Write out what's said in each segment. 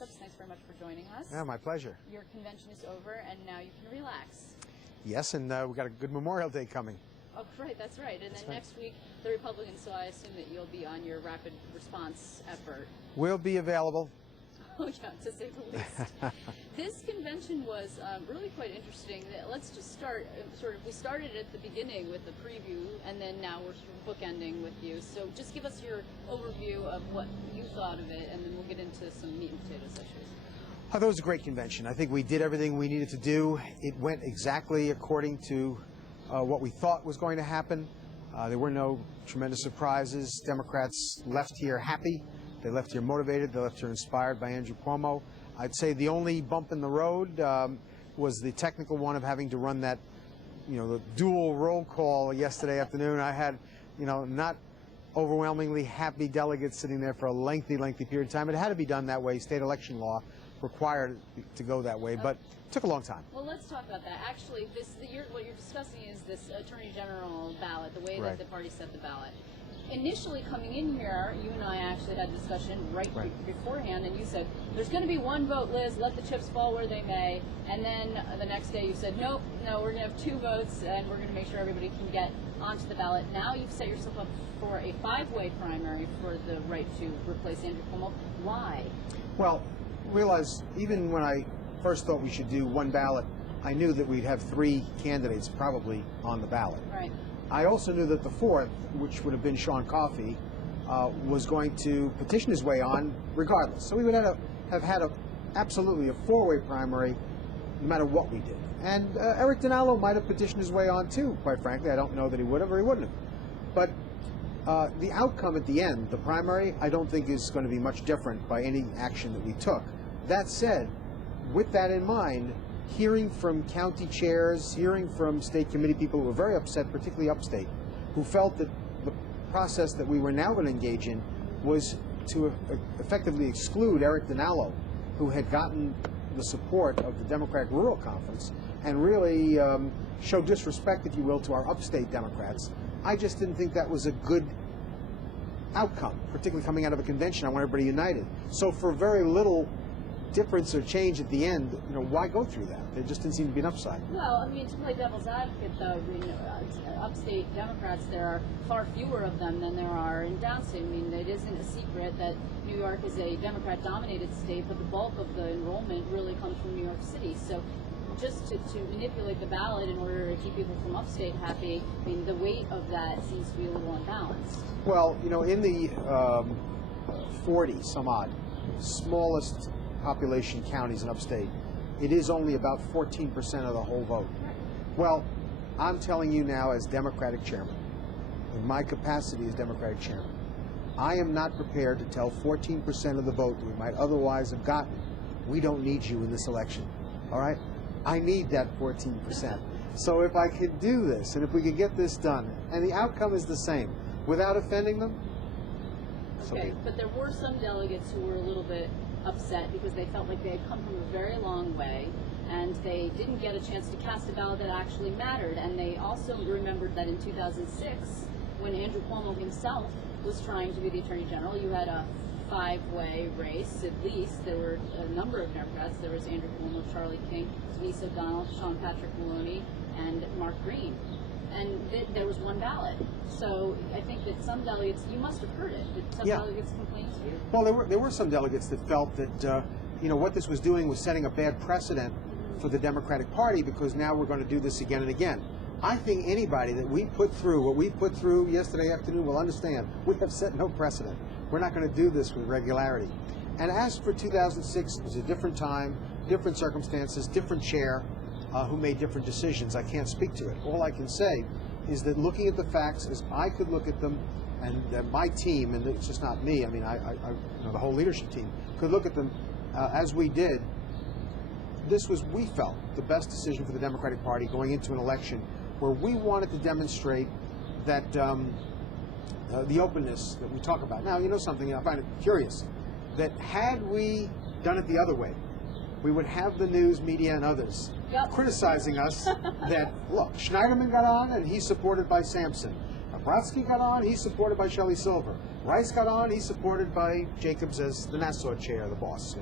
Jacobs, thanks very much for joining us. Yeah, my pleasure. Your convention is over, and now you can relax. Yes, and we've got a good Memorial Day coming. Oh, right, that's right. And That's then right. next week, the Republicans, so I assume that you'll be on your rapid response effort. We'll be available. Oh, yeah, to say the least. This convention was really quite interesting. Let's just start, we started at the beginning with the preview, and then now we're sort of bookending with you. So just give us your overview of what you thought of it, and then we'll get into some meat and potatoes issues. I thought it was a great convention. I think we did everything we needed to do. It went exactly according to what we thought was going to happen. There were no tremendous surprises. Democrats left here happy. They left here motivated. They left here inspired by Andrew Cuomo. I'd say the only bump in the road was the technical one of having to run that, the dual roll call yesterday afternoon. I had, not overwhelmingly happy delegates sitting there for a lengthy period of time. It had to be done that way. State election law required it to go that way, but it took a long time. Well, let's talk about that. Actually, what you're discussing is this Attorney General ballot, the way that the party set the ballot. Initially coming in here, you and I actually had a discussion beforehand, and you said, there's going to be one vote, Liz, let the chips fall where they may. And then the next day you said, nope, no, we're going to have 2 votes, and we're going to make sure everybody can get onto the ballot. Now you've set yourself up for a 5-way primary for the right to replace Andrew Cuomo. Why? Well, realize even when I first thought we should do one ballot, I knew that we'd have 3 candidates probably on the ballot. Right. I also knew that the 4th, which would have been Sean Coffey, was going to petition his way on regardless. So we would have had absolutely a 4-way primary no matter what we did. And Eric Dinallo might have petitioned his way on too, quite frankly. I don't know that he would have or he wouldn't have. But the outcome at the end, the primary, I don't think is going to be much different by any action that we took. That said, with that in mind, hearing from county chairs, hearing from state committee people who were very upset, particularly upstate, who felt that the process that we were now going to engage in was to effectively exclude Eric Dinallo, who had gotten the support of the Democratic Rural Conference, and really show disrespect, if you will, to our upstate Democrats. I just didn't think that was a good outcome, particularly coming out of a convention. I want everybody united. So for very little difference or change at the end, why go through that? There just didn't seem to be an upside. Well, I mean, to play devil's advocate, though, upstate Democrats, there are far fewer of them than there are in downstate. I mean, it isn't a secret that New York is a Democrat-dominated state, but the bulk of the enrollment really comes from New York City. So just to manipulate the ballot in order to keep people from upstate happy, I mean, the weight of that seems to be a little unbalanced. Well, in the 40 some odd smallest population counties in upstate, it is only about 14% of the whole vote. Well, I'm telling you now as Democratic chairman, in my capacity as Democratic chairman, I am not prepared to tell 14% of the vote that we might otherwise have gotten, we don't need you in this election, all right? I need that 14%. So if I could do this, and if we could get this done, and the outcome is the same, without offending them, okay, but there were some delegates who were a little bit upset because they felt like they had come from a very long way and they didn't get a chance to cast a ballot that actually mattered. And they also remembered that in 2006, when Andrew Cuomo himself was trying to be the Attorney General, you had a 5-way race, at least. There were a number of Democrats. There was Andrew Cuomo, Charlie King, Denise O'Donnell, Sean Patrick Maloney, and Mark Green. And there was one ballot. So I think that some delegates, you must have heard it, did some delegates complain to you? Well, there were some delegates that felt that, what this was doing was setting a bad precedent for the Democratic Party because now we're going to do this again and again. I think anybody that we put through what we put through yesterday afternoon will understand we have set no precedent. We're not going to do this with regularity. And as for 2006, it was a different time, different circumstances, different chair, who made different decisions. I can't speak to it. All I can say is that looking at the facts as I could look at them, and that my team, and it's just not me, I mean, the whole leadership team, could look at them as we did, this was, we felt, the best decision for the Democratic Party going into an election where we wanted to demonstrate that the openness that we talk about. Now, something, I find it curious, that had we done it the other way, we would have the news media and others criticizing us that, look, Schneiderman got on and he's supported by Sampson. Brodsky got on, he's supported by Shelley Silver. Rice got on, he's supported by Jacobs as the Nassau chair, the boss,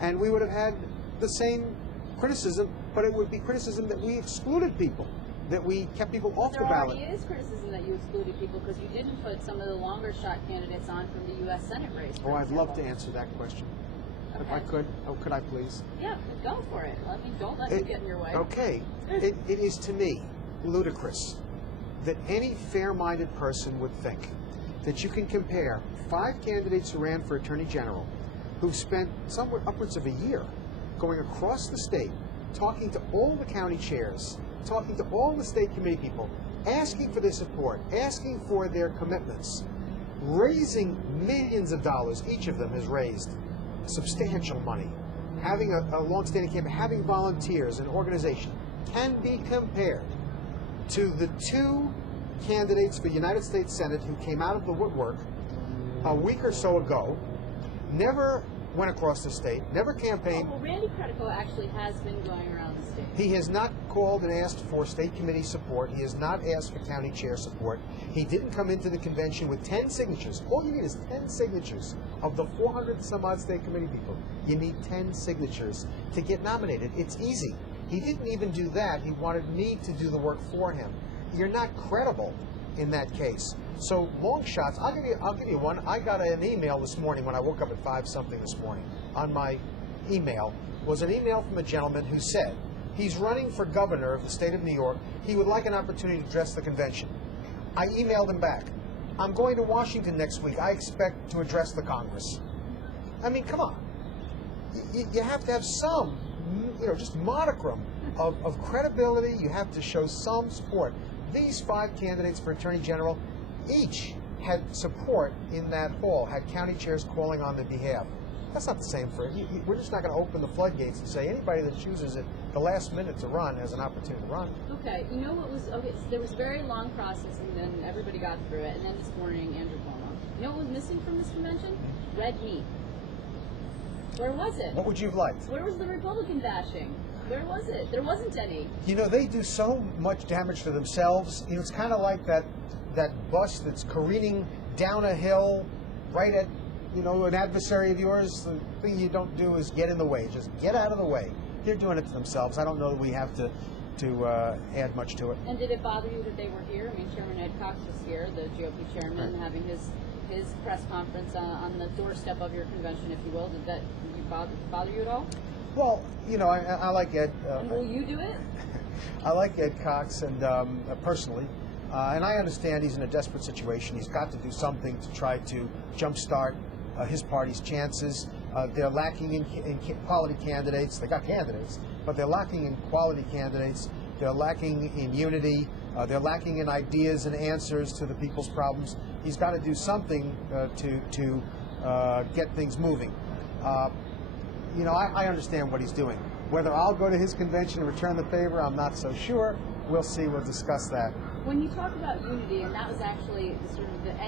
And we would have had the same criticism, but it would be criticism that we excluded people, that we kept people off the There ballot. already is criticism that you excluded people because you didn't put some of the longer shot candidates on from the U.S. Senate race. Oh, I'd love to answer that question. If I Okay. could. Oh, could I please? Yeah, go for it. Don't let you get in your way. Okay. It is to me ludicrous that any fair-minded person would think that you can compare 5 candidates who ran for Attorney General who've spent somewhere upwards of a year going across the state, talking to all the county chairs, talking to all the state committee people, asking for their support, asking for their commitments, raising millions of dollars. Each of them has raised substantial money, having a long-standing campaign, having volunteers, an organization, can be compared to the 2 candidates for United States Senate who came out of the woodwork a week or so ago, never went across the state, never campaigned. Well, Randy Credico actually has been going around the state. He has not called and asked for state committee support. He has not asked for county chair support. He didn't come into the convention with 10 signatures. All you need is 10 signatures of the 400 some odd state committee people. You need 10 signatures to get nominated. It's easy. He didn't even do that. He wanted me to do the work for him. You're not credible in that case. So long shots. I'll give you one. I got an email this morning when I woke up at 5-something this morning. On my email was an email from a gentleman who said he's running for governor of the state of New York. He would like an opportunity to address the convention. I emailed him back. I'm going to Washington next week. I expect to address the Congress. I mean, come on. You have to have some, just modicum of credibility. You have to show some support. These 5 candidates for Attorney General each had support in that hall, had county chairs calling on their behalf. That's not the same for we're just not going to open the floodgates and say anybody that chooses at the last minute to run has an opportunity to run. Okay, you know what was okay? So there was a very long process, and then everybody got through it. And then this morning, Andrew Cuomo. You know what was missing from this convention? Red meat. Where was it? What would you have liked? Where was the Republican bashing? Where was it? There wasn't any. They do so much damage to themselves. It's kind of like that bus that's careening down a hill right at, an adversary of yours. The thing you don't do is get in the way. Just get out of the way. They're doing it to themselves. I don't know that we have to add much to it. And did it bother you that they were here? I mean, Chairman Ed Cox was here, the GOP chairman, Right. having his press conference on the doorstep of your convention, if you will. Did that bother you at all? Well, I like Ed. And will you do it? I like Ed Cox, and personally, and I understand he's in a desperate situation. He's got to do something to try to jumpstart his party's chances. They're lacking in quality candidates. They got candidates, but they're lacking in quality candidates. They're lacking in unity. They're lacking in ideas and answers to the people's problems. He's got to do something to get things moving. I understand what he's doing. Whether I'll go to his convention and return the favor, I'm not so sure. We'll see. We'll discuss that. When you talk about unity, and that was actually sort of the end